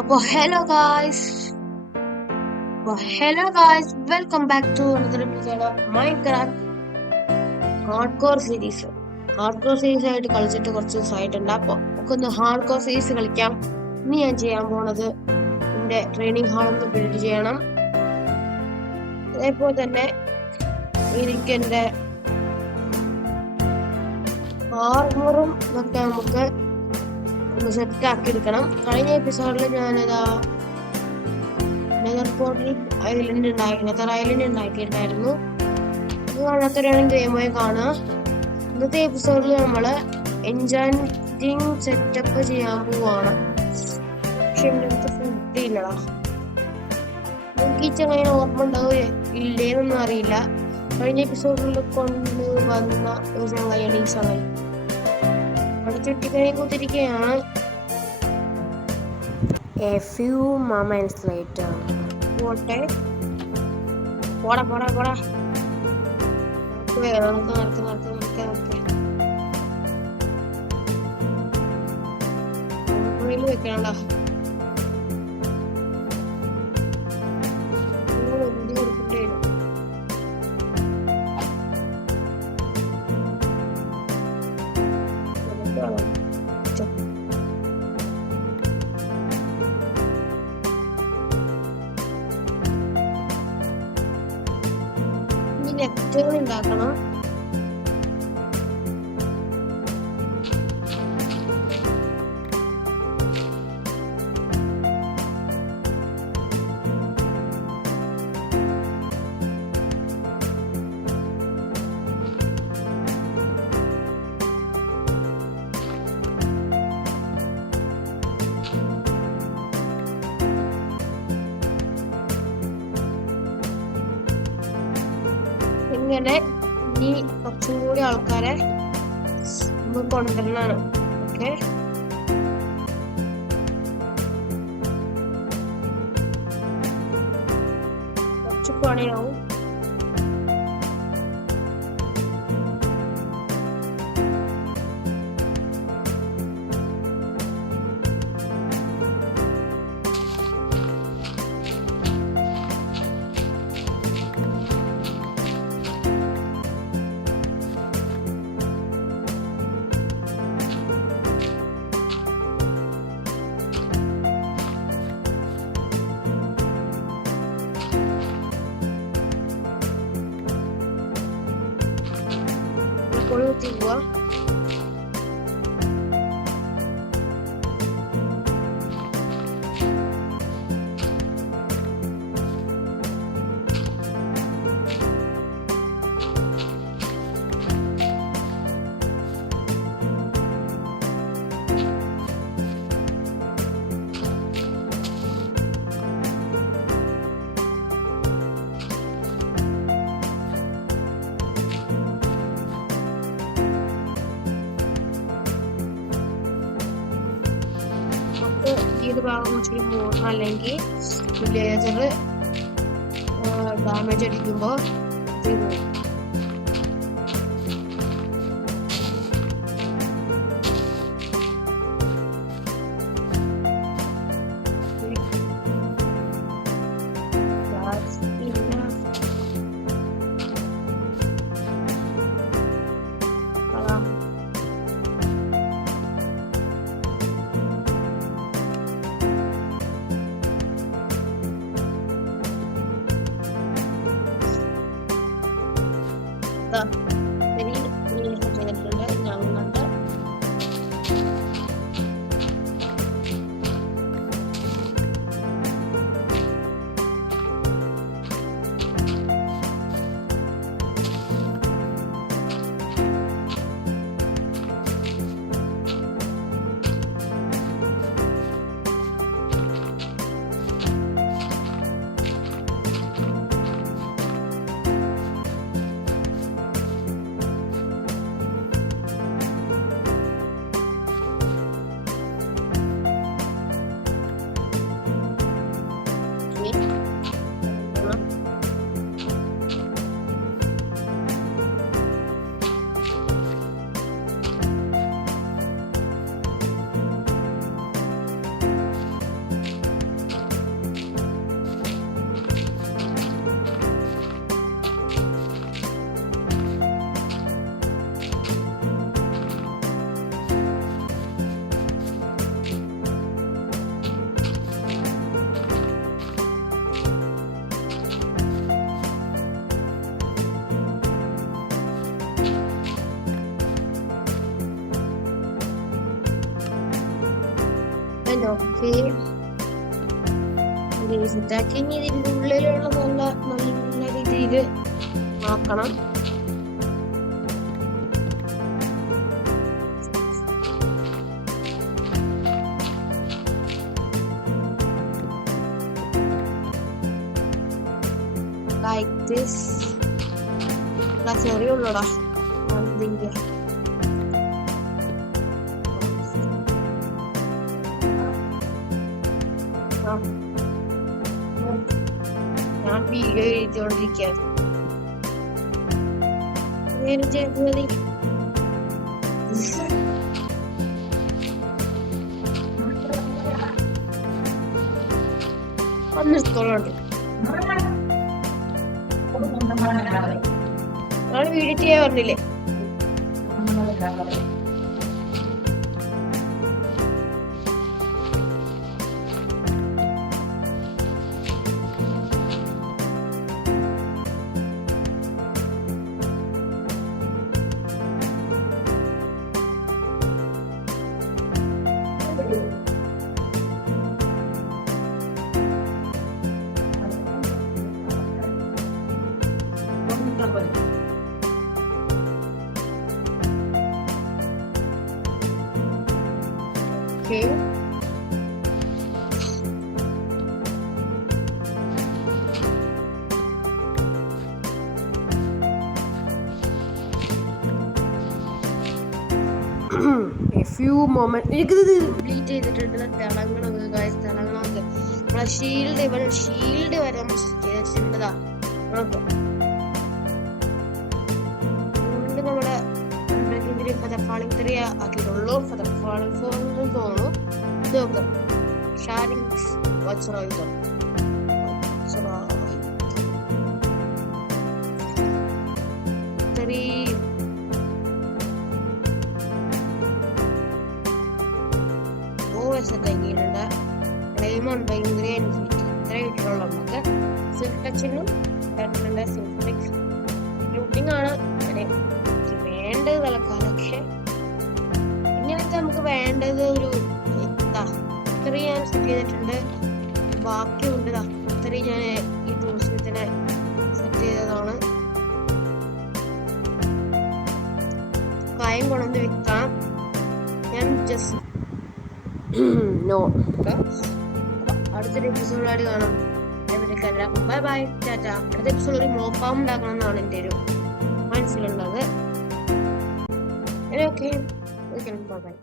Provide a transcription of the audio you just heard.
അപ്പോൾ hello guys, welcome back to another episode of Minecraft Hardcore series. Hard series ആയിട്ട് കളിച്ചിട്ട് കുറച്ച് ദിവസമായിട്ടുണ്ട്. അപ്പോൾ നമുക്കൊന്ന് ഹാർഡ് സീരീസ് കളിക്കാം. ഇനി ഞാൻ ചെയ്യാൻ പോണത് എൻ്റെ ട്രെയിനിങ് ഹാളൊന്ന് ബിൽഡ് ചെയ്യണം. അതേപോലെ തന്നെ എനിക്ക് എൻ്റെ ആർമറും ഇതൊക്കെ നമുക്ക് ഒന്ന് സെറ്റ് ആക്കി എടുക്കണം. കഴിഞ്ഞ എപ്പിസോഡിൽ ഞാനിതാ നെതർ പോർട്ടൽ ഐലൻഡ് ഉണ്ടാക്കിയിട്ടുണ്ടായിരുന്നു. ഇത് കാണാത്തവരാണെങ്കിൽ ദയവായി കാണുക. ഇന്നത്തെ എപ്പിസോഡിൽ നമ്മള് എൻചാന്റിങ് സെറ്റപ്പ് ചെയ്യാൻ പോവാണ്. പക്ഷെ എൻ്റെ അടുത്ത് ഫുഡ് ഇല്ലടാ. എനിക്ക് ഈ ചങ്ങനെ ഓർമ്മ ഉണ്ടാവുകയോ ഇല്ലേന്നൊന്നും അറിയില്ല. കഴിഞ്ഞ എപ്പിസോഡിൽ കൊണ്ട് വന്ന ഒരു ചങ്ങായിയാണ് ഈ ചങ്ങായി. അവിടെ ചുറ്റിക്കഴിഞ്ഞ് കുത്തിരിക്കുകയാണ്. A few moments later. പോട്ടെ പോടാ പോടാ പോടാ വെക്കണല്ലോ. കൊടുക്കേണ്ടി വരും. നെറ്റുകൾ ഉണ്ടാക്കണം. ഇങ്ങനെ ഈ കുറച്ചും കൂടി ആൾക്കാരെ നമ്മൾ കൊണ്ടുവരണാണ്. ഓക്കെ, കുറച്ച് പണിയാവും. കുത്തി പോവാ. ഈ ഒരു ഭാഗം കുറച്ചുകൂടി മൂടണം, അല്ലെങ്കിൽ ലേസർ ഡാമേജ് അടിക്കുമ്പോൾ ഓക്കെ സെറ്റാക്കി. ഇനി ഇതിന്റെ ഉള്ളിലുള്ള നല്ല നല്ല രീതിയിൽ നോക്കണം. Like this. ചെറിയുള്ളടാ ഞാൻ വീഡിയോ എഴുതിക്കൊണ്ടിരിക്കാൻ വന്നിടത്തോളുണ്ട്. നമ്മൾ വീഡിയോ ചെയ്യാൻ പറഞ്ഞില്ലേ? Okay. A few moments. എനിക്കിത് കംപ്ലീറ്റ് ചെയ്തിട്ടുണ്ട്. തിളങ്ങണത് ഗൈസ്, തിളങ്ങണത്. നമ്മളെ ഷീൽഡ് വരെ നമ്മൾ ചെയ്തിട്ടുണ്ടതാ. നമ്മുടെ ഫാളിംഗ് 3 ആക്കിയിട്ടുള്ളൂ. ഫാളിംഗ് 4 തോന്നുന്നു. ഇത് നോക്കാം. ഷാരിങ്സ് വച്ചറായിട്ടോ ഇത്രയും തങ്ങിയിട്ടുണ്ട്. ഡയമണ്ട് ഭയങ്കര ഇൻഫിനിറ്റി ഇത്ര ഇട്ടുള്ളൂ. നമുക്ക് സിൽക്ക് ടച്ചിനും തരുന്നുണ്ട്. സിൽക്ക് ലൂട്ടിംഗ് ആണ് വേണ്ടത് തലക്കാലൊക്കെ. ഇങ്ങനത്തെ നമുക്ക് വേണ്ടത് ഒരു ഇത്രയും ഞാൻ സെറ്റ് ചെയ്തിട്ടുണ്ട്. ബാക്കിയുണ്ട് ഇത്രയും ഞാൻ ഈ ടൂൾസിൽ തന്നെ സെറ്റ് ചെയ്തതാണ്. കായം കൊണ്ടുവന്ന് വെക്കാം. ഞാൻ ജസ്റ്റ് നോ അടുത്തൊരു എപ്പിസോഡിലായിട്ട് കാണാം. Bye bye Tata. അടുത്ത എപ്പിസോഡ് ഒരു മോഫാം ഉണ്ടാക്കണം എന്നാണ് എൻ്റെ ഒരു മനസ്സിലുള്ളത്. Okay, we can bye bye.